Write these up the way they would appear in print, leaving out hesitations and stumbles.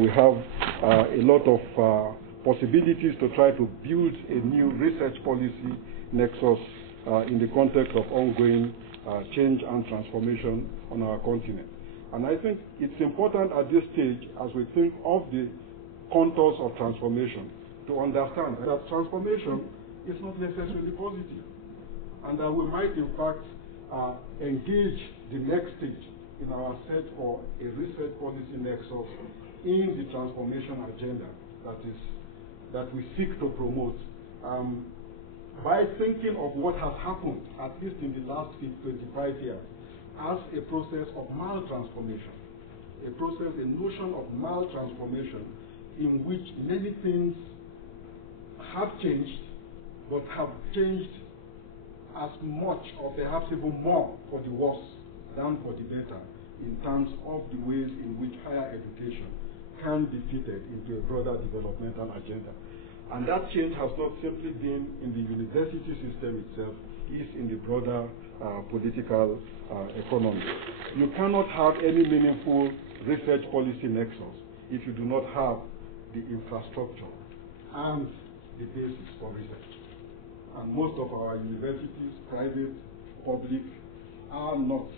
We have a lot of possibilities to try to build a new research policy nexus in the context of ongoing change and transformation on our continent. And I think it's important at this stage, as we think of the contours of transformation, to understand that transformation is not necessarily positive, and that we might in fact engage the next stage in our search for a research policy nexus in the transformation agenda that we seek to promote. By thinking of what has happened, at least in the last 25 years, as a process of maltransformation, a notion of maltransformation in which many things have changed, but have changed as much or perhaps even more for the worse than for the better in terms of the ways in which higher education can be fitted into a broader developmental agenda. And that change has not simply been in the university system itself, it's in the broader political economy. You cannot have any meaningful research policy nexus if you do not have the infrastructure and the basis for research. And most of our universities, private, public, are not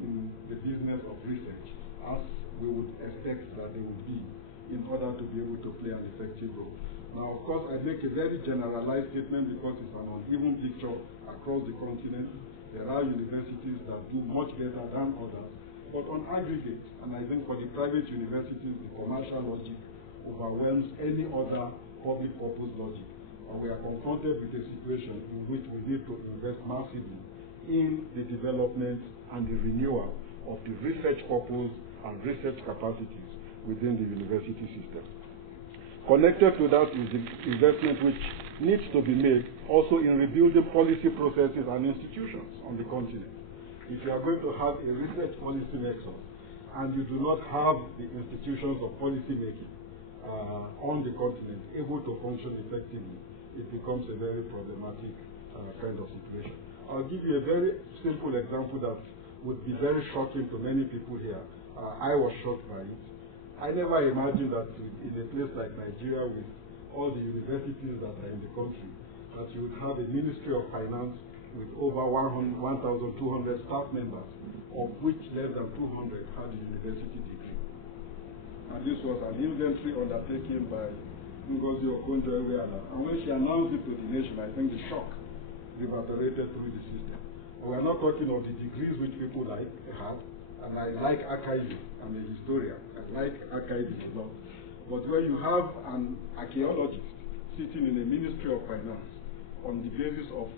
in the business of research as we would expect that they would be in order to be able to play an effective role. Now, of course, I make a very generalized statement because it's an uneven picture across the continent. There are universities that do much better than others, but on aggregate, and I think for the private universities, the commercial logic overwhelms any other public purpose logic. And we are confronted with a situation in which we need to invest massively in the development and the renewal of the research purpose and research capacities within the university system. Connected to that is the investment which needs to be made also in rebuilding policy processes and institutions on the continent. If you are going to have a research policy nexus and you do not have the institutions of policy making on the continent able to function effectively, it becomes a very problematic kind of situation. I'll give you a very simple example that would be very shocking to many people here. I was shocked by it. I never imagined that in a place like Nigeria, with all the universities that are in the country, that you would have a Ministry of Finance with over 1,200 staff members, of which less than 200 had a university degree. And this was an inventory undertaken by Ngozi Okonjo-Iweala. And when she announced it to the nation, I think the shock reverberated through the system. And we are not talking of the degrees which people have, and I like archiving. I'm a historian. I like archiving a lot. But when you have an archaeologist sitting in a Ministry of Finance on the basis of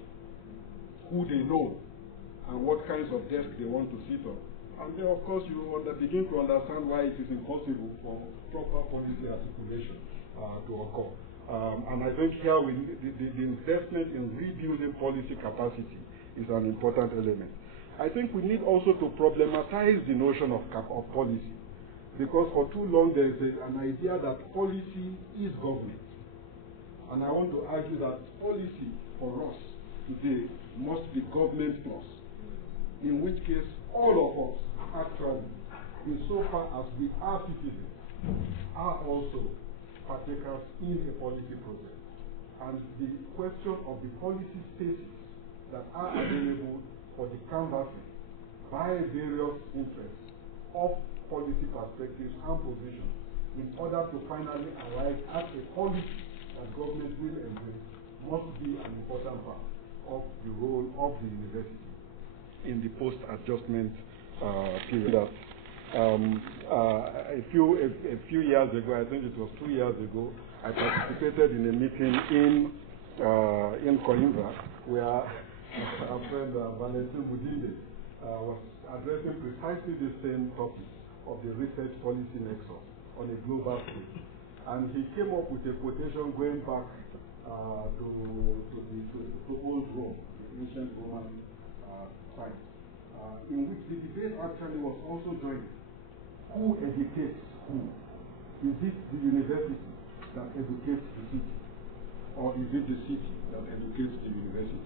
who they know and what kinds of desks they want to sit on, and then of course you begin to understand why it is impossible for proper policy articulation to occur. And I think here the investment in rebuilding policy capacity is an important element. I think we need also to problematize the notion of policy, because for too long there is an idea that policy is government. And I want to argue that policy for us today must be government plus, in which case all of us actually, insofar as we are citizens, are also partakers in a policy process. And the question of the policy spaces that are available for the canvassing by various interests of policy perspectives and positions in order to finally arrive at a policy that government will embrace must be an important part of the role of the university in the post-adjustment period. A few years ago, I think it was 2 years ago, I participated in a meeting in Coimbra where our friend Valentin Budinde was addressing precisely the same topic of the research policy nexus on a global scale. And he came up with a quotation going back to old Rome, the ancient Roman science, in which the debate actually was also joined. Who educates who? Is it the university that educates the city? Or is it the city that educates the university?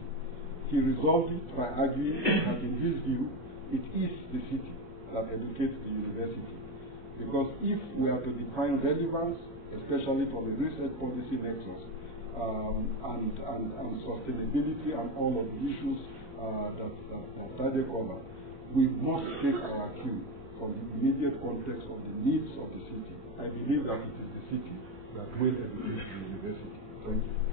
He resolved it by arguing that in his view, it is the city that educates the university. Because if we are to define relevance, especially for the research policy nexus, and sustainability and all of the issues that Tade covered, we must take our cue from the immediate context of the needs of the city. I believe that it is the city that will educate the university. Thank you.